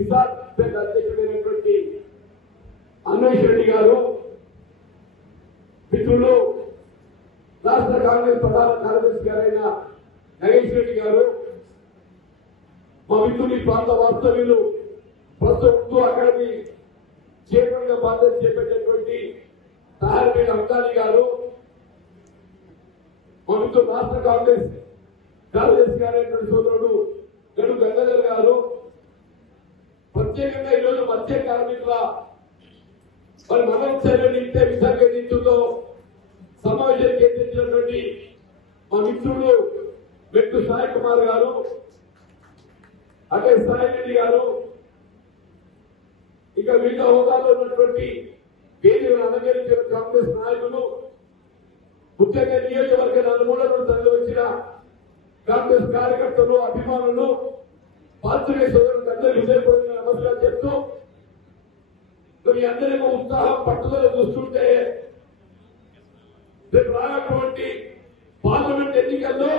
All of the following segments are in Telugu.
కిసాన్ అధ్యక్షుడైనటువంటి అన్వేష్ రెడ్డి గారు, మిత్రులు రాష్ట్ర కాంగ్రెస్ ప్రధాన కార్యదర్శి గారైన నగేష్ రెడ్డి గారు, మా మిత్రులు ఈ ప్రాంత వాస్తవ్యులు ప్రస్తుతం ఉర్దూ అకాడమీ చైర్మన్ గా బాధ్యత చేపట్టినటువంటి తహార్బీన్ అబ్దాలి గారు, మా మిత్రులు రాష్ట్ర కాంగ్రెస్ కార్యదర్శి గారైనటువంటి సోదరుడు గడు గంగాధర్ గారు, ప్రత్యేకంగా ఈరోజు మత్స్య కార్మికుల మరి మనం చర్యలు ఇంటే విశాఖ నిధులతో సమావేశం కేంద్రించినటువంటి మా మిత్రులు మెట్టు సాయి కుమార్ గారు, అదే సాయి రెడ్డి గారు, ఇక వివిధ హోదాలో ఉన్నటువంటి వేదికను అలంకరించిన కాంగ్రెస్ నాయకులు, ముఖ్యంగా నియోజకవర్గ నలుమూలలను తరలి వచ్చిన కాంగ్రెస్ కార్యకర్తలు, అభిమానులు, పాత్రికేయ సోదరులకు అందరికీ హృదయపూర్వక నమస్కారం చెప్తూ, మీ అందరికీ ఉత్సాహం పట్టుదల చూస్తుంటే రేపు రానటువంటి పార్లమెంట్ ఎన్నికల్లో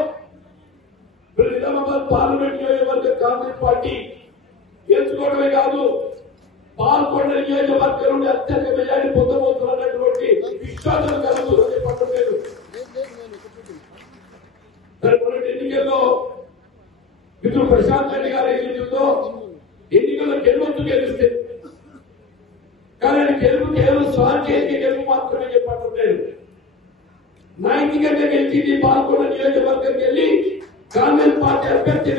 నిజామాబాద్ పార్లమెంట్ నియోజకవర్గ కాంగ్రెస్ పార్టీ గెలుచుకోవడమే కాదు, పాల్గొండ నియోజకవర్గం నుండి అత్యధిక మెజారిటీ పొందబోతున్నటువంటి విశ్వాసం కలుగుతుందని చెప్పడం లేదు. మొన్నటి ఎన్నికల్లో మిత్రుడు ప్రశాంత్ రెడ్డి గారు ఏదైతుందో ఎన్నికల్లో గెలవచ్చు గెలిస్తే, కానీ గెలుపు కేవలం సాంకేతిక గెలుపు మాత్రమే చెప్పడం లేదు. నైతికంగా గెలిచింది పాల్గొండ నియోజకవర్గంకి వెళ్ళి కాంగ్రెస్ పార్టీ అభ్యర్థి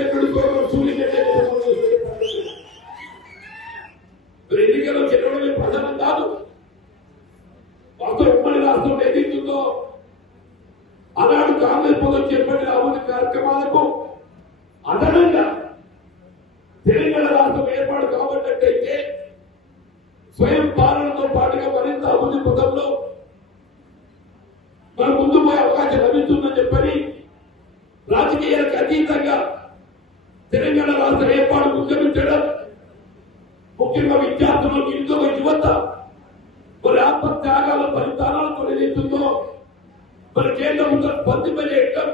ఎన్నికల్లో గెలవడమే ప్రధానం కాదు. వాస్తవ ఉమ్మడి రాష్ట్రం ఏదైతుందో ఆనాడు కాంగ్రెస్ ప్రభుత్వం చేపట్టిన అభివృద్ధి కార్యక్రమాలకు అదనంగా తెలంగాణ రాష్ట్రం ఏర్పాటు కాబట్టినట్టయితే స్వయం పాలనతో పాటుగా మరింత అభివృద్ధి పథంలో మన ముందు పోయే అవకాశం లభిస్తుందని చెప్పని రాజకీయాలకు అతీతంగా తెలంగాణ రాష్ట్ర ఏర్పాటు ఉద్యమించడం, ముఖ్యంగా విద్యార్థులు, నిరుద్యోగ యువత మరి ఆత్మత్యాగాల ఫలితాలతో ఏదైతుందో మన కేంద్ర ప్రభుత్వం బంధింపజేయడం,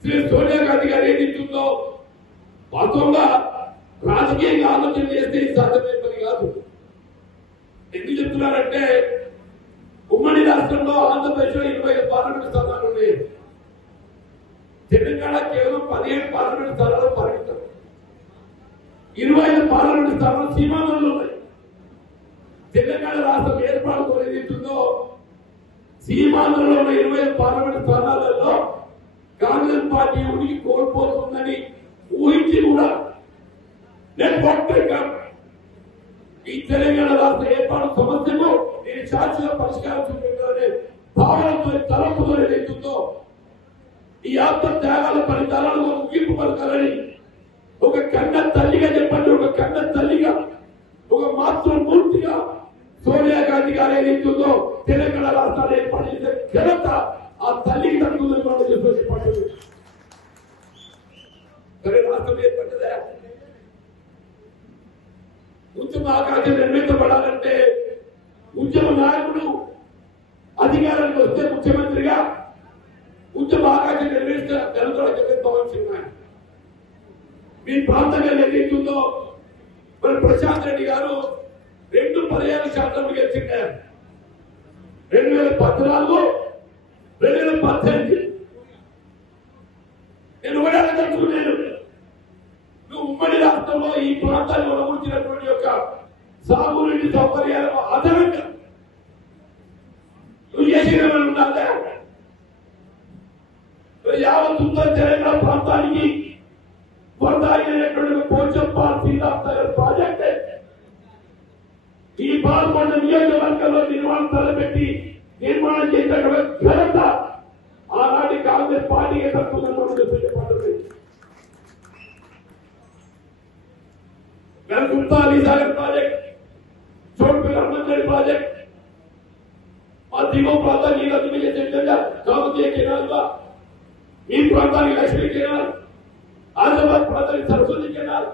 శ్రీ సోనియా గాంధీ గారు ఏదైతుందో వాస్తవంగా రాజకీయంగా ఆలోచన చేస్తే సాధ్యమయ్యే పని కాదు. ఎందుకు చెప్తున్నారంటే ఉమ్మడి రాష్ట్రంలో ఆంధ్రప్రదేశ్ లో 25 పార్లమెంట్ స్థానాలు ఉన్నాయి. తెలంగాణ కేవలం 17 పార్లమెంట్ స్థానాలు పరిమితం. 25 పార్లమెంట్ స్థానాలు సీమాంధ్రంలో ఉన్నాయి. తెలంగాణ రాష్ట్రం ఏర్పాటు ఏదైతుందో సీమాంధ్రంలో ఉన్న 25 పార్లమెంట్ స్థానాలలో కాంగ్రెస్ పార్టీ ఉనికి కోల్పోతుందని ఊహించి కూడా నేను ఈ తెలంగాణ రాష్ట్ర ఏర్పాటు సమస్యకు నేను శాశ్వత పరిష్కారం చూపించాలనే భావనతో తలంపుతో ఏదైతుందో ఈ ఆత్మ త్యాగాల ఫలితాలను ముగింపు పలకాలని ఒక కన్న తల్లిగా చెప్పండి, ఒక కన్న తల్లిగా, ఒక మాతృమూర్తిగా సోనియా గాంధీ గారు ఏదైతుందో తెలంగాణ రాష్ట్రాన్ని ఏర్పాటు చేసే ఘనత ఆ తల్లికి తగ్గుతుందని మనం చెప్పండి. సరే, రాష్ట్రం ఏర్పడ్డదా? ఉద్యమ ఆకాంక్ష నిర్మించబడాలంటే ఉద్యమ నాయకుడు అధికారానికి వస్తే ముఖ్యమంత్రిగా ఉద్యమ ఆకాంక్ష నిర్వహిస్తున్న తెలంగాణ జగన్మోహన్ సింగ్ నాయక్ మీ ప్రాంతంగా ఏదైతుందో మరి ప్రశాంత్ రెడ్డి గారు 2 పర్యాయ శాతం గెలిచిండారు. 2014, 2018 నేను కూడా తలుచుకున్నాను. ఉమ్మడి రాష్ట్రంలో ఈ ప్రాంతాన్ని ఒడగొట్టినటువంటి యొక్క సాగునీటి సౌకర్యాలకు అదనంగా నువ్వు చేసిన ఉండాలి. యావత్ ఉత్తర తెలంగాణ ప్రాంతానికి వరదాయినటువంటి పోచంపాల్ శ్రీరామ్ ప్రాజెక్ట్ ఈ పాల్గొండ నియోజకవర్గంలో నిర్మాణం తలపెట్టి నిర్మాణం చేసినటువంటి ఘనత ఆనాటి కాంగ్రెస్ పార్టీకి తక్కువ పడుతుంది. సాగర్ ప్రాజెక్ట్, చోటుపల్లి హనుమంతరెడ్డి ప్రాజెక్ట్, మా దిగువ ప్రాంతానికి నీళ్ళు అదుపు చేసే విధంగా కాకతీయ కెనాల్, ఈ ప్రాంతానికి లక్ష్మీ కెనాల్, ఆదిలాబాద్ ప్రాంతానికి సరస్వతి కెనాల్,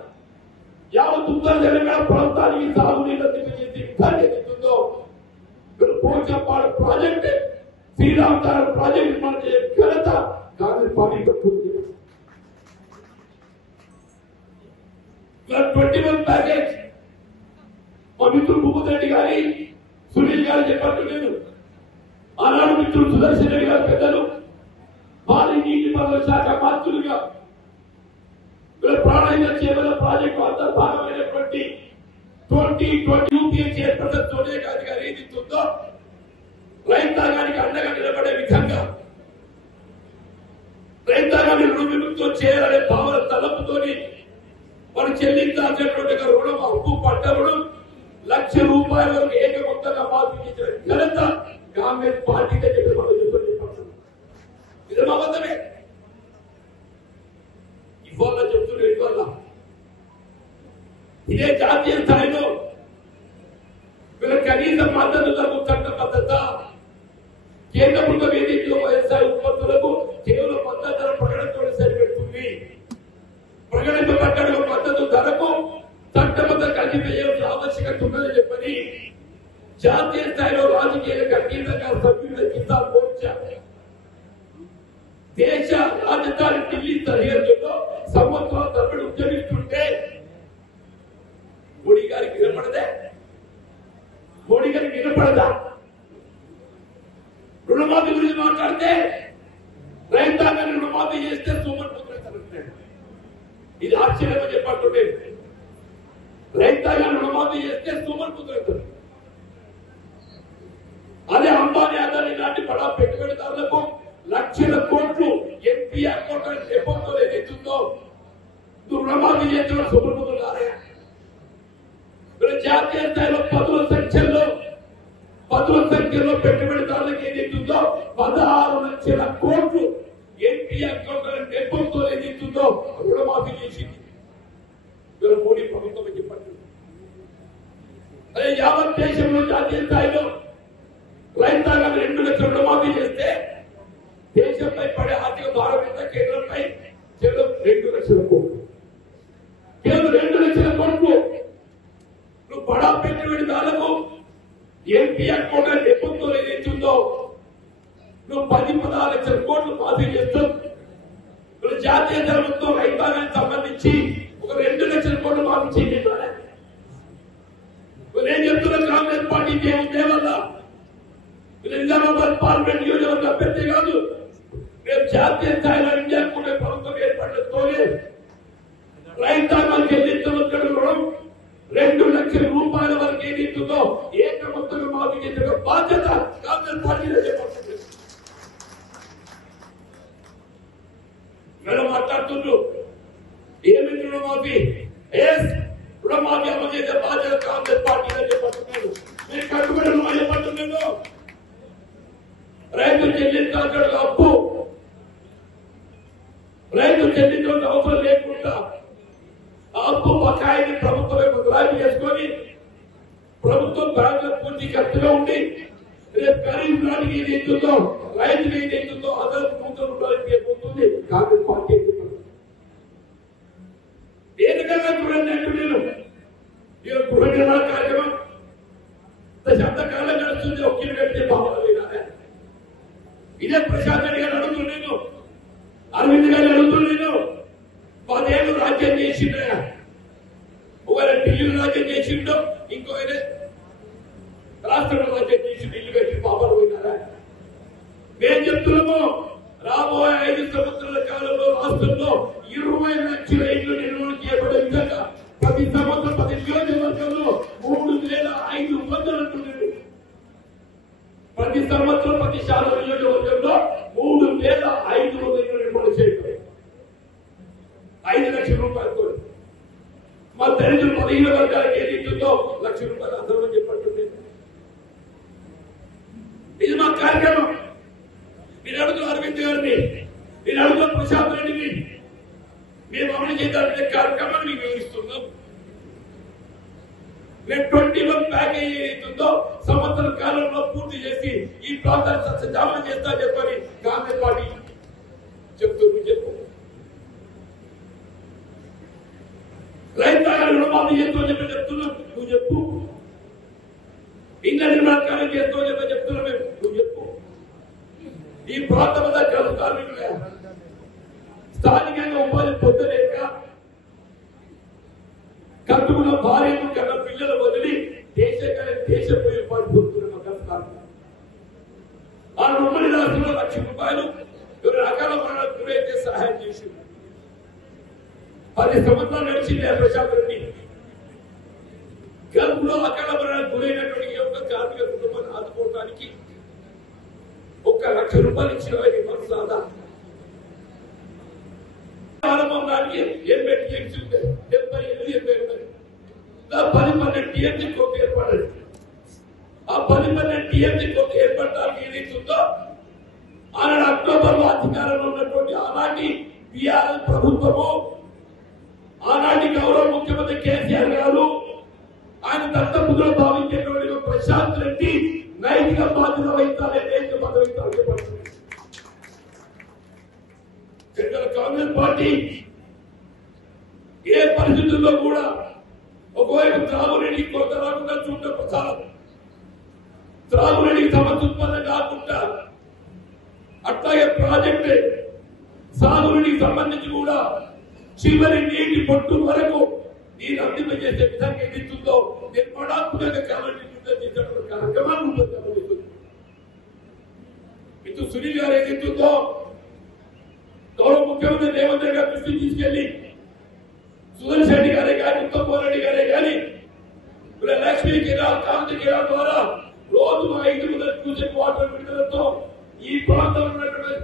యావత్ ఉత్తర తెలంగాణ ప్రాంతానికి సాగునీళ్ళు అదుపు చేసే విధానం ఏదైతుందో పోచంపాడు ప్రాజెక్ట్, శ్రీరామ్ సాగర్ ప్రాజెక్ట్ నిర్మాణం చేసే ఘనత కాంగ్రెస్ పార్టీ 21 ప్యాకేజ్ మా మిత్రుడు భూపతి రెడ్డి గారి సునీల్ గారు చెప్పట్టు నేను ఆనాడు మిత్రుడు సుదర్శన్ రెడ్డి గారు పెద్దలు భారీ నీటిపారుదల శాఖ మంత్రులుగా ప్రాణాయ చేపల ప్రాజెక్టు అంతర్భాగమైనటువంటి 2020 యూపీఏ చైర్పర్సన్ సోనియా గాంధీ గారు ఏదిస్తుందో రైతాంగానికి అండగా నిలబడే విధంగా రైతాంగాన్ని రుణ విముక్తో చేయాలనే భావన తలపుతోని మనం చెల్లించాల్సినటువంటి రుణం అప్పు పడ్డప్పుడు ₹1,00,000 వరకు ఏకమొత్తంగా మాఫీ చేసిన ఘనత కాంగ్రెస్ పార్టీగా చెప్పి మనం చెప్పండి. ఇది మా వద్దమే ఇవాళ చెప్తున్నారు. ఇవాళ ఇదే జాతీయ స్థాయిలో వీళ్ళ కనీస మద్దతు ధరకు చట్టబద్ధత కేంద్ర ప్రభుత్వం ఏదైతే వ్యవసాయ ఉత్పత్తులకు కేవలం మద్దతు ధర ప్రకటనతో సరిపెడుతుంది. ప్రకటింపబడ్డ మద్దతు ధరకు చట్టబద్ధ కల్పించాల్సిన ఆవశ్యకత ఉందని చెప్పని జాతీయ స్థాయిలో రాజకీయాలకు అతీతంగా సభ్యుల కిసాన్ మోర్చా దేశ రాజధాని ఢిల్లీ సరిహద్దుల్లో సంవత్సరాల తరబడి ఉద్యమిస్తుంటే మోడీ గారికి వినపడదే? మోడీ గారికి వినపడదా? రుణమాఫీ గురించి మాట్లాడితే రైతాంగాన్ని రుణమాఫీ చేస్తే సూపర్ పుత్రుడు. ఇది ఆశ్చర్యంగా చెప్పట్టుండే. రైతాంగాన్ని రుణమాఫీ చేస్తే సూపర్ పుత్రుడు. అదే అంబానీ అదాని లాంటి బడా పెట్టుబడిదారులకు లక్షల కోట్లు ఎంపీ అకౌంట్ డెపోతో ఏదైతుందో నువ్వు రుణమాఫీ చేస్తున్న సూపర్ పుత్రులు కాదయా. జాతీయ స్థాయిలో పదుల సంఖ్యలో పెట్టుబడిదారులకు ఏదైతుందో 16 లక్షల కోట్లు ఎంపీ అకౌంట్ డెపోతో ఏదైతుందో రుణమాఫీ చేసింది మోడీ ప్రభుత్వం చెప్పండి. అదే యావత్ దేశంలో జాతీయ స్థాయిలో రైతాంగం 2 లక్షల రుణమాఫీ చేస్తే దేశంపై పడే ఆర్థిక భారం ఎంత? కేంద్రంపై కేవలం 2 లక్షల కోట్లు. కేవలం 2 లక్షల కోట్లు నువ్వు బడా పెట్టుబడిదారులకు ఎంపీ అకౌంట్ డెపోతో ఏదైతుందో నువ్వు 10-16 లక్షల కోట్లు మాఫీ చేస్తావు. నువ్వు జాతీయ ధర్మంతో రైతాంగానికి సంబంధించి ఒక 2 లక్షల కోట్లు మాఫీ చేయాలి. నేను చెప్తున్నా కాంగ్రెస్ పార్టీ దేవుని వల్ల నిజామాబాద్ పార్లమెంట్ నియోజకవర్గ అభ్యర్థి కాదు. రేపు జాతీయ స్థాయిలో ఇండియా కూడా ప్రభుత్వం ఏర్పడటంతోనే రైతాంగానికి చెల్లించవలసిన రుణం ₹2 లక్షల వరకు ఏదైతుందో ఏకమొత్తంగా మాఫీ చేసే బాధ్యత కాంగ్రెస్ పార్టీలో చేపడుతుంది. మీరు మాట్లాడుతున్నారు ఏమైంది రుణమాఫీ? రుణమాఫీ అమలు చేసే బాధ్యత కాంగ్రెస్ పార్టీలో చేపడుతున్నారు. మీరు కట్టుబడి చెప్పంటున్నాను. రైతు చెల్లించాల్సిన అప్పు రైతు చెల్లించాల్సిన అవసరం లేకుండా అప్పు బకాయిని ప్రభుత్వమే బదలాయింపు చేసుకొని ప్రభుత్వం బ్యాంకుల పూర్తి ఖర్చుగా ఉండి రేపు ఖరీఫ్ నాటికి ఏదైతుందో రైతులు ఏదైతుందో అదనపు ₹100 పోతుంది కాంగ్రెస్ పార్టీ. ఏ రకంగా చూడండి అంటూ నేను గృహ నిర్మాణ కార్యక్రమం శబ్దకాలం నడుస్తుంది. ఒక్కరు కడితే బాగుంది. ఇదే ప్రశాంత్ రెడ్డి గారు అడుగుతున్నాను, అరవింద్ గారు అడుగుతున్నాను. 10 ఏళ్ళు రాజ్యం చేసిండయా. ఒకవేళ ఢిల్లీలో రాజ్యం చేసిండో ఇంకో రాష్ట్రంలో రాజ్యం చేసిండు. ఇల్లు కట్టి పాపలు పోయినారా? మేము చెప్తున్నాము రాబోయే 5 సంవత్సరాల కాలంలో రాష్ట్రంలో 20 లక్షల ఇళ్లు నిర్మాణం చేయబడే విధంగా ప్రతి సంవత్సరం 10 నియోజకవర్గంలో 3,500 అంటున్నారు. ప్రతి సంవత్సరం ప్రతి శాతం నియోజకవర్గంలో 3,500 ఇళ్లు నిర్మాణం చేయడం ₹5 లక్షల. మా దళితులు 15 వర్గాలకు ఏదైతుందో ₹1,00,000 అందరూ చెప్పండి. ఇది మా కార్యక్రమం. మీరు అడుగుతున్న అరవింద్ గారిని, మీరు అడుగుతున్న ప్రశాంత్ రెడ్డిని మేము అమలు చేద్దామనే కార్యక్రమాన్ని మీకు వివరిస్తున్నాం. మేము 21 ప్యాకేజీ ఏదైతుందో సంవత్సర కాలంలో పూర్తి చేసి ఈ ప్రాంతాన్ని సత్యజామం చేస్తా చెప్పని కాంగ్రెస్ పార్టీ చెప్పు. రైతాంగాన్ని రుణమాఫీ చేస్తూ చెప్తున్నాం. నువ్వు చెప్పు. ఇళ్ల నిర్మాణం చేస్తూ చెప్తున్నాం. నువ్వు చెప్పు. ఈ ప్రాంతం కార్మికులే స్థానికంగా ఉపాధి పొందలేక 10 సంవత్సరాలు నడిచింది ప్రశాంత్ రెడ్డి. గల్ఫ్లో అకాల మరణానికి గురైనటువంటి ఏ ఒక్క కార్మిక కుటుంబాన్ని ఆదుకోవడానికి 1 లక్ష రూపాయలు ఇచ్చిన మనసు ఆదా. ప్రారంభానికి 78 టీఎంసీ 10-12 టీఎంసీ కొత్త ఏర్పడాలి. ఆ 10-12 టీఎంసీ కొత్త ఏర్పడడానికి ఏదైతుందో ఆనాడు అక్టోబర్లో అధికారంలో ఉన్నటువంటి ఆనాటి టీఆర్ఎస్ ప్రభుత్వము, ఆనాటి గౌరవ ముఖ్యమంత్రి కేసీఆర్ గారు, ఆయన దత్తపుత్రులు భావించేటువంటి ప్రశాంత్ రెడ్డి నైతిక బాధ్యత వహించాలి, నైతిక బాధ్యత వహించాలి. కాంగ్రెస్ పార్టీ ఏ పరిస్థితుల్లో కూడా ఒకవైపు త్రాగునీటికి కొరత రాకుండా చూడటం ప్రచారం, త్రాగునీటికి సమస్య ఉత్పన్నం కాకుండా, అట్లాగే ప్రాజెక్టు సాగునీటికి సంబంధించి కూడా చివరి నీటి పొట్టు వరకు నీరు అందింపజేసే విధంగా ఏదైతుందో నిర్మాణాత్మకంగా కాబట్టి కార్యక్రమాలు ఉంటుంది. ఇటు సునీల్ గారు ఏదైతుందో గౌరవ ముఖ్యమంత్రి రేవంత్ రెడ్డి గారి దృష్టికి తీసుకెళ్లి సుదర్శన్ రెడ్డి గారే కానీ, ఉత్తమ్ కుమార్ రెడ్డి గారే కానీ, లక్ష్మీ కిరాల్, కాంతి కిరాల్ ద్వారా రోజు 500 క్యూసెక్ వాటర్ విడుదలతో ఈ ప్రాంతంలో ఉన్నటువంటి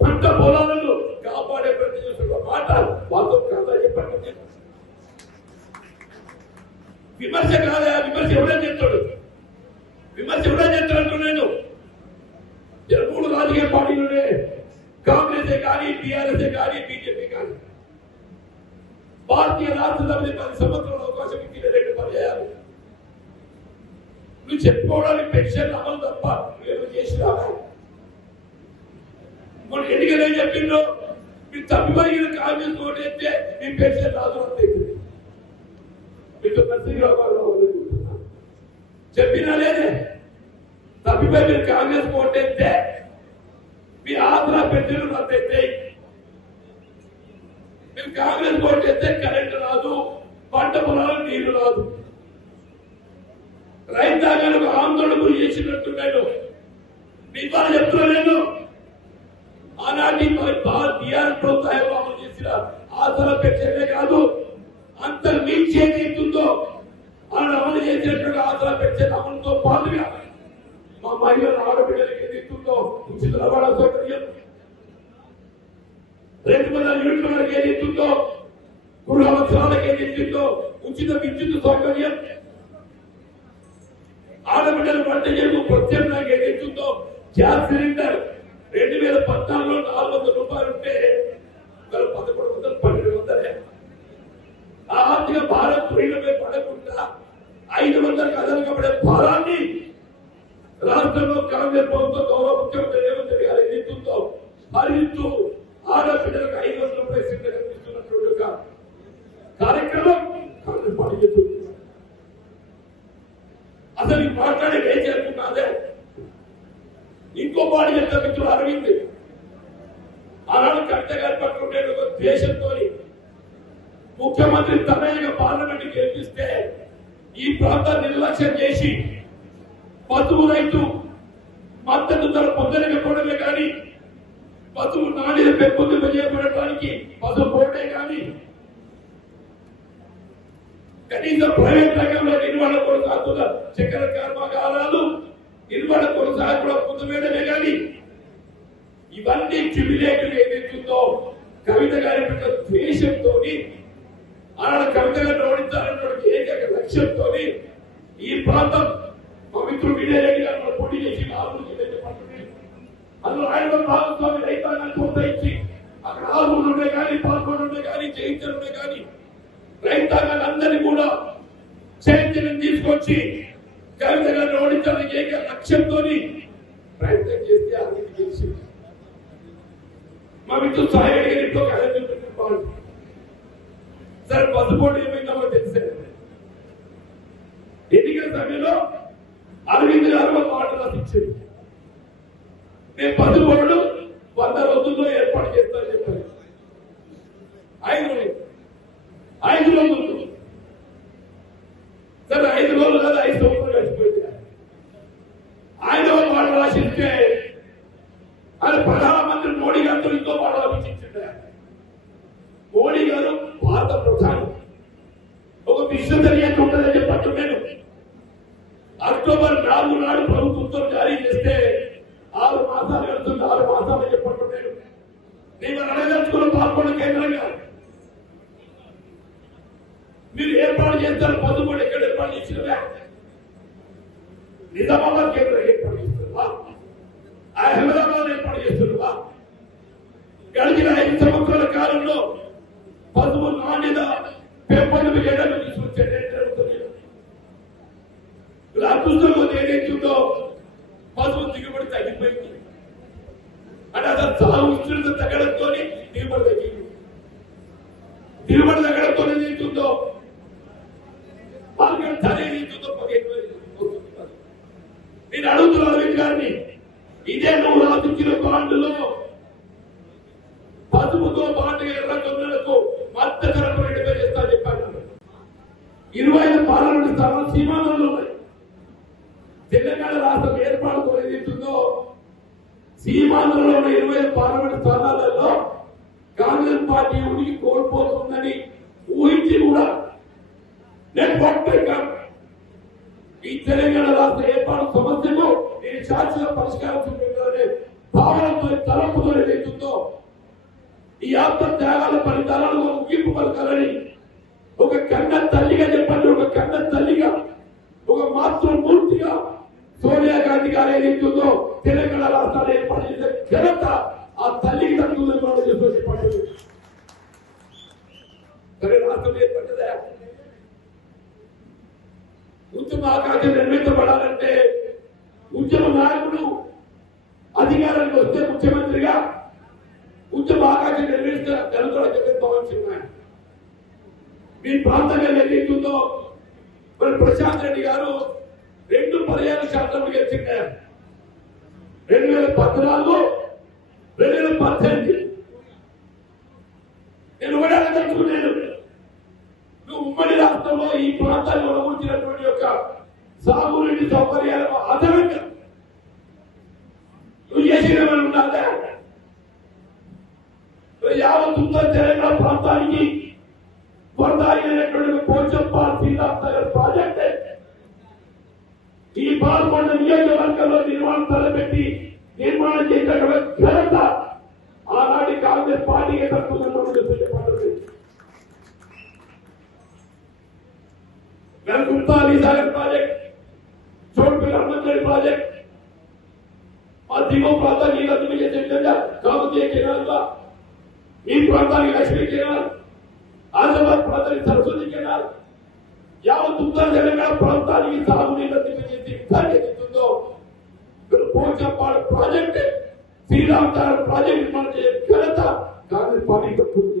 పంట పొలాలను కాపాడే ప్రయత్నం చేస్తున్న మాట వాళ్ళతో కాదా చెప్పండి. విమర్శ కాదా? విమర్శ ఎవరైనా చేస్తాడు, విమర్శ ఎవరైనా చేస్తాడంటున్నాను. 3 రాజకీయ పార్టీలునే, కాంగ్రెస్ కానీ, టీఆర్ఎస్ కానీ, బీజేపీ కానీ, భారతీయ రాష్ట్ర సమితి 10 సంవత్సరాల అవకాశం ఇచ్చిన 2 పర్యాయాలు. నువ్వు చెప్పుకోవడానికి పెన్షన్ అమలు తప్ప నువ్వు చేసి రావాలి. మన ఎన్నికలు ఏం చెప్పిండ్రు? మీరు తప్పిపోయిన కాంగ్రెస్ ఓటేస్తే మీ పెన్షన్ రాదు అంటే మీకు చెప్పినా లేదే. తప్పిపోయి మీరు కాంగ్రెస్ ఓటేస్తే మీ ఆంధ్ర పెన్షన్ రద్దయితే, మీరు కాంగ్రెస్ ఓటేస్తే కరెంటు రాదు, పంట పొలాలు నీళ్లు రాదు. రైతాంగానికి ఆందోళన గురి చేసినట్టున్నాడు. మీ ద్వారా చెప్తున్నాను. ఆనాటి టీఆర్ఎస్ ప్రభుత్వం అమలు చేసిన ఆసర పెన్షన్లే కాదు, అంత మించి ఏదైతుందో ఆనాడు అమలు చేసినటువంటి ఆసర పెన్షన్ అమలుతో పాటుగా మా మహిళల ఆడబిడ్డలకు ఏదైతుందో ఉచిత రవాణా సౌకర్యం, 200 యూనిట్ల వరకు ఏదైతుందో, గృహ అవసరాలకు ఏదైతుందో ఉచిత విద్యుత్ సౌకర్యం, ఆడబిడ్డలు వంట చేయకు ప్రత్యేకంగా ఏదైతుందో గ్యాస్ సిలిండర్ 2014లో 400 రూపాయలు ఉంటే 1100, 1200. ఆర్థిక భారం త్వరగా పడకుండా 500 అదనంగా పడే భారాన్ని రాష్ట్రంలో కాంగ్రెస్ ప్రభుత్వం గౌరవ ముఖ్యమంత్రి రేవంత్ రెడ్డి గారు ఏదైతుందో భరిస్తూ ఆడబిడ్డలకు 500 రూపాయలు సిలిండర్ ఇస్తున్నటువంటి కార్యక్రమం కాంగ్రెస్ పార్టీ చేస్తుంది. అసలు మాట్లాడే ఏం చేస్తున్నాదే. ఇంకో పాడి చెప్తా మిత్రులు అరవింద్ ఆనాడు కవిత గారి పట్టుకుంటే ఒక ద్వేషంతో ముఖ్యమంత్రి తనయ్యగా పార్లమెంట్ గెలిపిస్తే ఈ ప్రాంతాన్ని నిర్లక్ష్యం చేసి పశువు రైతు మద్దతు ధర పొందలేకపోవడమే కానీ, పశువు నాణ్యత పెంపొందింపజేయబడటానికి పశువు పోటే కానీ, కనీసం ప్రైవేట్ రంగంలో నిర్వహణ కొనసాగుతున్న చక్కెర కర్మాగారాలు నిర్వహణ కొనసాగకుండా పొందవేయడమే కానీ, ఇవన్నీ క్యుములేటివ్ ఏదైతుందో కవిత గారి పట్ల ద్వేషంతో, ఆనాడు కవిత గారిని ఓడించాలన్నటువంటి ఏకైక లక్ష్యంతో ఈ ప్రాంతం మా మిత్రుడు విజయరెడ్డి గారు పోటీ చేసి అందులో ఆయన భాగస్వామి రైతాంగాన్ని ప్రోత్సహించి అక్కడ ఆరులు ఉండే కానీ, పాల్గొని ఉండే కానీ, జయించనుండే కానీ రైతాంగాలందరినీ కూడా చైతన్యం తీసుకొచ్చి కవిత గారిని ఓడించాలని ఏక లక్ష్యంతో ప్రయత్నం చేస్తే అన్నిటి గెలిచింది. మా మిత్రుడు సాయి రెడ్డి గారి ఇంట్లో బాగుంది. సరే పసుపోటు ఏమైందో తెలిసే ఎన్నికల సమయంలో అరవింద్ గారు మాట రాసిచ్చారు. నేను పసుపోడు 100 రోజుల్లో ఏర్పాటు చేస్తానని చెప్పాను. 5 రోజులు సరే 5 రోజులు కాదు, 5 సంవత్సరాలు గడిచిపోయింది. ఆయన మాట రాసిస్తే ఆయన ప్రధానమంత్రి మోడీ గారితో ఇంకో మాట రాపించింది. మోడీ భారత ప్రధాని ఒక విశ్వసనీయత ఉంటుందని చెప్పట్టున్నాను. అక్టోబర్ 4 నాడు ప్రభుత్వం జారీ చేస్తే 6 మాసాలు గడుతుంది. 6 మాసాలు చెప్పట్టున్నాను. నేను అడగదలుచుకున్న పాల్గొన్న కేంద్రంగా మీరు ఏర్పాటు చేస్తారు. 13 ఎక్కడ ఏర్పాటు చేసినవా? నిజామాబాద్ కేంద్రం ఏర్పాటు చేస్తున్నావా? అహ్మదాబాద్ ఏర్పాటు చేస్తున్నావా? గడిచిన 5 సంవత్సరాల కాలంలో పసుపు నాణ్యత పెంపొందింపు చేయడానికి తీసుకొచ్చే అదృష్టంలో ఏదైతుందో పసుపు దిగుబడి తగ్గిపోయింది. అంటే అసలు సాగు విస్తృత తగ్గడంతో దిగుబడి తగ్గింది. దిగుబడి తగ్గడంతో ఏదైతుందో మార్కెట్ ధర ఏదైతుందో 15,000. నేను అడుగుతున్న అరవింద్ గారిని, ఇదే నువ్వు రాసిచ్చిన బాండ్లో పసుపుతో పాటుగా ఎర్ర జొన్నలకు మద్దతు ధరకు 2,000 ఇస్తా చెప్పాను. 25 పార్లమెంట్ స్థానాలు సీమాంధ్రలో ఉన్నాయి. తెలంగాణ రాష్ట్రం ఏర్పాటు ఏదైతుందో సీమాంధ్రలో ఉన్న 25 పార్లమెంట్ స్థానాలలో కాంగ్రెస్ పార్టీ ఉనికి కోల్పోతుందని ఊహించి కూడా ఈ తెలంగాణ రాష్ట్ర ఏర్పాటు సమస్యకు నేను శాశ్వత పరిష్కారం చూపించాలనే భావనతో తలంపుతో ఏదైతుందో ఈ ఆత్మ త్యాగాల ఫలితాలను ముగింపు పలకాలని ఒక కన్న తల్లిగా చెప్పండి, ఒక కన్న తల్లిగా, ఒక మాతృమూర్తిగా సోనియా గాంధీ గారు ఏదైతుందో తెలంగాణ రాష్ట్రాన్ని ఏర్పాటు చేసే ఘనత ఆ తల్లికి తగ్గుతుందని మనం చెప్పండి. సరే, రాష్ట్రం ఏర్పడ్డదా? ఉద్యమ ఆకాంక్ష నిర్మించబడాలంటే ఉద్యమ నాయకుడు అధికారానికి వస్తే ముఖ్యమంత్రిగా ఉద్యమ ఆకాంక్ష నిర్మించిన తెలంగాణ జగన్మోహన్ సింగ్ నాయక్. మీ ప్రాంతంగా ఏదైతుందో మరి ప్రశాంత్ రెడ్డి గారు 2 పర్యాయ శాసనం గెలిచిండారు. 2014, 2018. నేను కూడా తెలుసుకున్నాను, నువ్వు ఉమ్మడి రాష్ట్రంలో ఈ ప్రాంతాన్ని ఒడగొట్టినటువంటి యొక్క సాగునీటి సౌకర్యాలకు అదనంగా నువ్వు చేసిన ఉండాలా? యావత్ ఉత్తర తెలంగాణ ప్రాంతానికి వరదాయినటువంటి పోచంపాల్ శ్రీరామ్ ప్రాజెక్ట్ ఈ పాల్గొండ నియోజకవర్గంలో నిర్మాణం తలపెట్టి నిర్మాణం చేసినటువంటి ఘనత ఆనాటి కాంగ్రెస్ పార్టీకి దక్కుతున్నటువంటి గుప్తాలి సాగర్ ప్రాజెక్ట్, చోట్పల్లి హనుమంతరెడ్డి ప్రాజెక్ట్, ఆ దిగువ ప్రాంతాన్ని నీళ్ళు అదుపు చేసే విధంగా కాకతీయ కెనాల్, ఈ ప్రాంతానికి లక్ష్మీ కెనాల్, ఆదిలాబాద్ ప్రాంతానికి సరస్వతి కెనాల్, యావత్ ఉత్తర తెలంగాణ ప్రాంతానికి సాగునీళ్ళు అదుపు చేసే విధానం ఏదైతుందో పోచంపాడు ప్రాజెక్ట్, శ్రీరామ్ సాగర్ ప్రాజెక్ట్ నిర్మాణం చేసే ఘనత కాంగ్రెస్ పార్టీ దక్కుతుంది.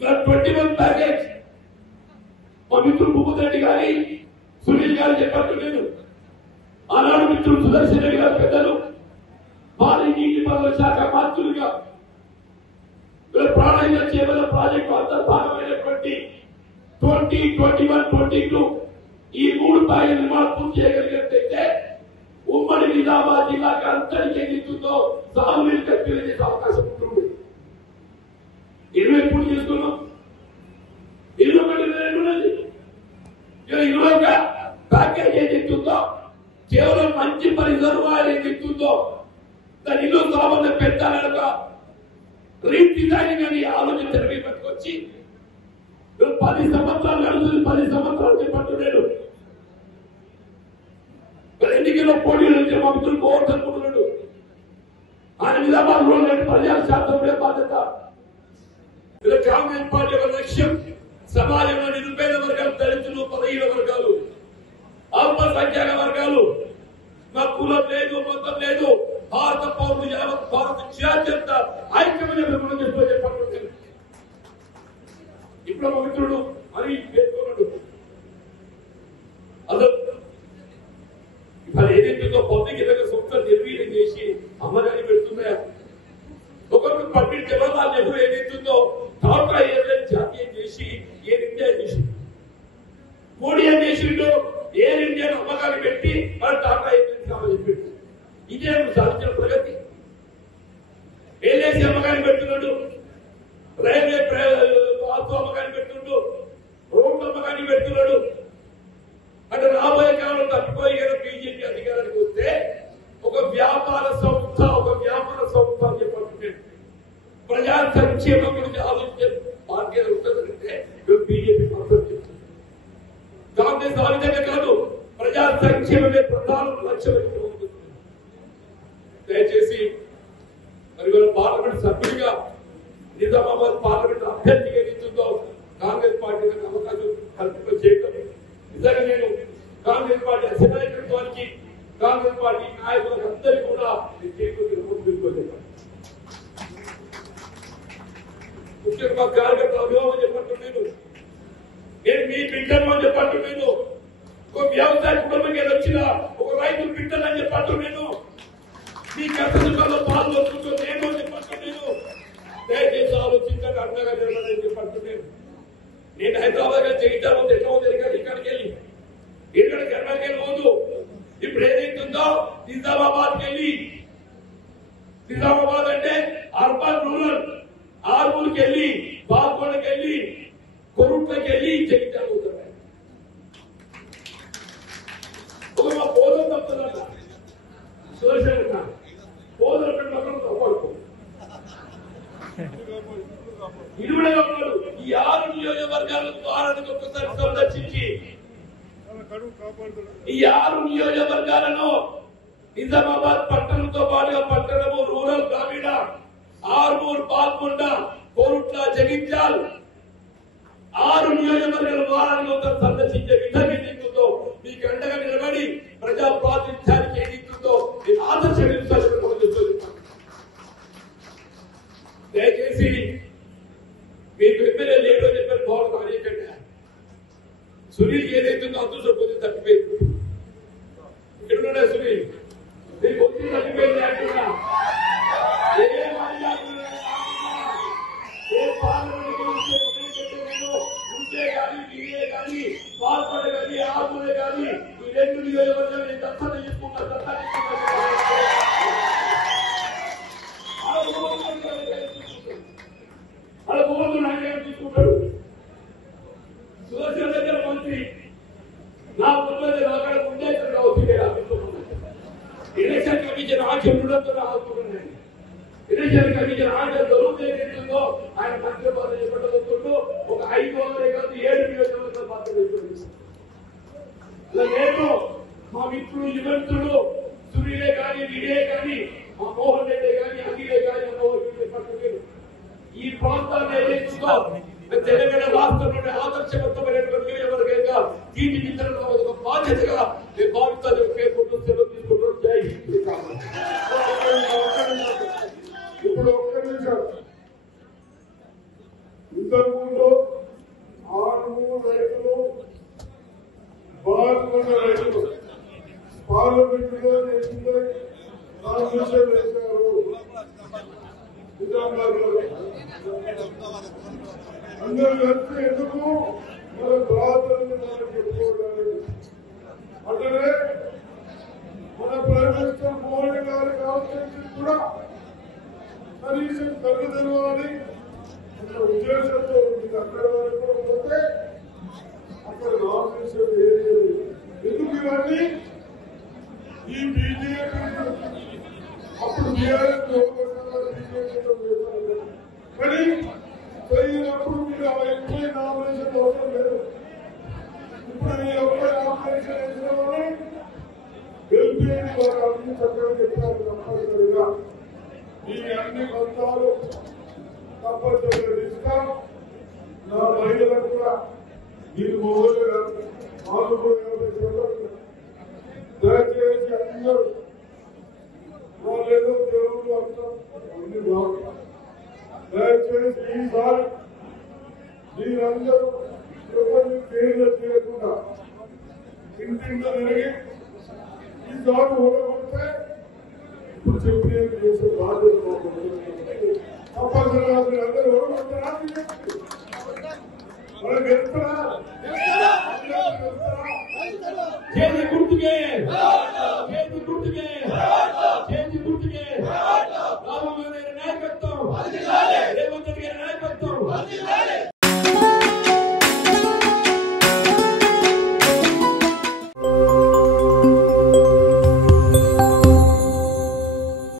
21 ప్యాకేజ్ మా మిత్రుడు భూపతి రెడ్డి గారి, సునీల్ గారు చెప్పట్టు నేను ఆనాడు మిత్రుడు సుదర్శన్ రెడ్డి గారు పెద్దలు భారీ నీటిపారుదల శాఖ మంత్రులుగా ప్రాణాయ చేపల ప్రాజెక్టు అంతర్భాగమైనటువంటి 2021, 22 ఈ 3 ప్యాకేజ్ నిర్మాణం పూర్తి చేయగలిగినట్లయితే ఉమ్మడి నిజామాబాద్ జిల్లాకి అంతరికి ఎదుగుతుందో సాగునీరు కల్పన చేసే అవకాశం ఉంటుంది. 20 పూర్తి చేసుకున్నాం, 21 ఉన్నది. 21 ప్యాకేజ్ ఏదైతుందో కేవలం మంచి రిజర్వాయర్ ఏదైతుందో దాని ఇల్లు సామాన్య పెంచాలనుక రీడిజైనింగ్ అని ఆలోచన తెరపి పట్టుకొచ్చి 10 సంవత్సరాలు నడుస్తుంది. 10 సంవత్సరాలు చెప్పట్టున్నాడు. ఎన్నికల్లో పోటీ నుంచి మా మిత్రులు కోరుతున్నాడు. ఆయన నిజామాబాద్ లో ప్రజా శాతం బాధ్యత. కాంగ్రెస్ పార్టీ యొక్క లక్ష్యం సమాజంలో నిరుపేద వర్గాలు, దళితులు, పదహీన వర్గాలు, అల్పసంఖ్యాక వర్గాలు, మా కులం లేదు, మతం లేదు, భారత పౌరులు యావత్ భారత జాత్యంత ఐక్యమైన నిర్మాణం చేస్తూ చెప్పండి. ఇప్పుడు మా మిత్రుడు అని పేర్కొన్నాడు. అసలు ఇవాళ ఏదైతుందో పబ్లిక్ ఏదైనా సంస్థలు నిర్వీర్యం చేసి అమ్మగారి పెడుతున్నాయా? ఒకప్పుడు పండిట్ జవహర్లాల్ నెహ్రూ ఏదైతుందో టాటా ఎయిర్లైన్స్ జాతీయం చేసి ఎయిర్ ఇండియా చేసి, మోడీ ఏం చేసిండు? ఎయిర్ ఇండియాను అమ్మకాన్ని పెట్టి మన టాటా ఎయిర్లైన్స్ కావాలని పెట్టి, ఇదే సాధించిన ప్రగతి. ఎల్ఐసి అమ్మకాన్ని పెడుతున్నాడు. ప్రజా సంక్షేమం గురించి ఆలోచించే పార్టీ ఉంటుందంటే బీజేపీ మాత్రం చెప్తుంది. కాంగ్రెస్ ఆ విధంగా కాదు, ప్రజా సంక్షేమమే ప్రధాన లక్ష్యం. దయచేసి మరి పార్లమెంట్ సభ్యుడిగా నిజామాబాద్ పార్లమెంట్ అభ్యర్థిగా ఎన్నికల్లో కాంగ్రెస్ పార్టీ అవకాశం కల్పింప చేయడం నిజంగా నేను కాంగ్రెస్ పార్టీ అధినాయకత్వానికి కాంగ్రెస్ పార్టీ నాయకులకు అందరికీ కూడా ముఖ్యంగా కార్యకర్తలు చెప్పంటున్నాను, నేను మీ బిడ్డను చెప్పంటున్నాను, ఒక వ్యవసాయ కుటుంబం వచ్చిన ఒక రైతు బిడ్డలని చెప్పంటున్నాను, మీ కష్టంలో పాల్గొంటుందో నేను చెప్పంటున్నాను. దయచేసి ఆలోచించండి, అండగా జరగాలని చెప్పంటున్నాను. నేను హైదరాబాద్ జగిత్యాల ఎన్నో జరిగాను, ఇక్కడికి వెళ్ళి ఇక్కడ కర్నూలుకి వెళ్ళిపోదు. ఇప్పుడు ఏదైతుందో నిజామాబాద్కి వెళ్ళి, నిజామాబాద్ అంటే అర్బన్ రూరల్, ఆర్మూర్కి వెళ్ళి, బాల్కొండకి వెళ్ళి, కొరుట్లకి వెళ్ళి జగిత్యాల పోతారు. ఒక పోదం తప్పుతుందట సుదర్శన పోదం తప్పడుకో ఇది కూడా చెప్పాడు. ఈ 6 నియోజకవర్గాలను వారానికి ఒక్కసారి సందర్శించి ఈ 6 నియోజకవర్గాలను నిజామాబాద్ పట్టణంతో పాటుగా పట్టణము, రూరల్, గ్రామీణ, ఆర్మూర్, బాల్కొండ, కోరుట్ల, జగిత్యాల్ 6 నియోజకవర్గాల వారానికి ఒకసారి సందర్శించే విధంగా ఏదైతుందో మీకు అండగా నిలబడి ప్రజా ప్రాతినిధ్యానికి ఏదైతుందో నేను ఆదర్శించాలని. దయచేసి మీకు ఎమ్మెల్యే లేడు అని చెప్పారు, బాగు కార్యకండి సునీల్ ఏదైతుందో అదృష్టం పొంది తప్పిపోయింది. ఎక్కడున్నా సునీల్ నీకు వచ్చి తప్పిపోయింది అంటున్నా. ఏ పార్లమెంట్ ఉంటే కానీ డిఏ కానీ పాల్పడ కానీ ఆర్మూరే కానీ ఈ 2 నియోజకవర్గాలు నేను దత్తత తీసుకున్నా. అలా పోవద్దు నాయకులు తీసుకుంటాడు. సుదర్శన దగ్గర మంత్రి నా ముందు అక్కడ ఉండే ఎలక్షన్ కమిషన్ ఆశయం ఉండడంతో రావుతున్నాను. ఎలక్షన్ కమిషన్ ఆశయం దొరుకుతుందో ఆయన మంత్రి పదవి చెప్పడంతో ఒక 500 కాదు 7 నియోజకవర్గాలు పాత్ర నేను మా మిత్రులు యువంతులు సునీలే కానీ విడే కానీ మా మోహన్ రెడ్డి కానీ అఖిలే కానీ పట్టుకుని ఈ ప్రాంతాన్ని ఏదైతుందో తెలంగాణ రాష్ట్రంలోని ఆదర్శవంతమైనటువంటి నియోజకవర్గంగా తీర్చిదిద్దడంలో ఒక బాధ్యతగా నేను భావిస్తాను. పేర్కొంటూ సెలవు తీసుకుంటాను. జై హింద్. ఇప్పుడు ఒక్క నిమిషం, ఇంతకుముందు 6 రైతులు, బాల్కొండ రైతులు పార్లమెంట్ లో నామినేషన్ వేశారు. అందరూ కలిసి ఎందుకు మన బాధలను చెప్పుకోవడానికి. అట్లనే మన ప్రైమ్ మినిస్టర్ మోడీ గారి కాన్స్టిట్యూషన్ కూడా కనీసం కళ్ళు తెలవాలి ఉద్దేశంతో మీకు అక్కడ వరకు పోతే అక్కడ నామినేషన్ వేయలేదు. ఎందుకు ఇవన్నీ? ఈ బీజేపీ అప్పుడు బీఆర్ఎస్ కానీ పోయినప్పుడు మీరు ఎక్కువ నామినేషన్ అవసరం లేదు. ఇప్పుడు ఈ ఒక్క నామినేషన్ వేసిన వాళ్ళు గెలిపేది వారు అన్ని చక్కగా చెప్పారు. తప్పనిసరిగా ఈ అన్ని బంధాలు తప్పనిసరిగా ఇస్తాం. నా మహిళలకు కూడా మీరు మొదలు వాళ్ళు కూడా దయచేసి అందరూ వాళ్ళేదో దేవుడు అంటారు అన్ని బాగుంటారు. దయచేసి ఈసారి మీరందరూ ఎవరిని పేర్లు చేయకుండా ఇంటింట తిరిగి ఈసారి ఓడగొడితే ఇప్పుడు చెప్పినది చేసే బాధ్యత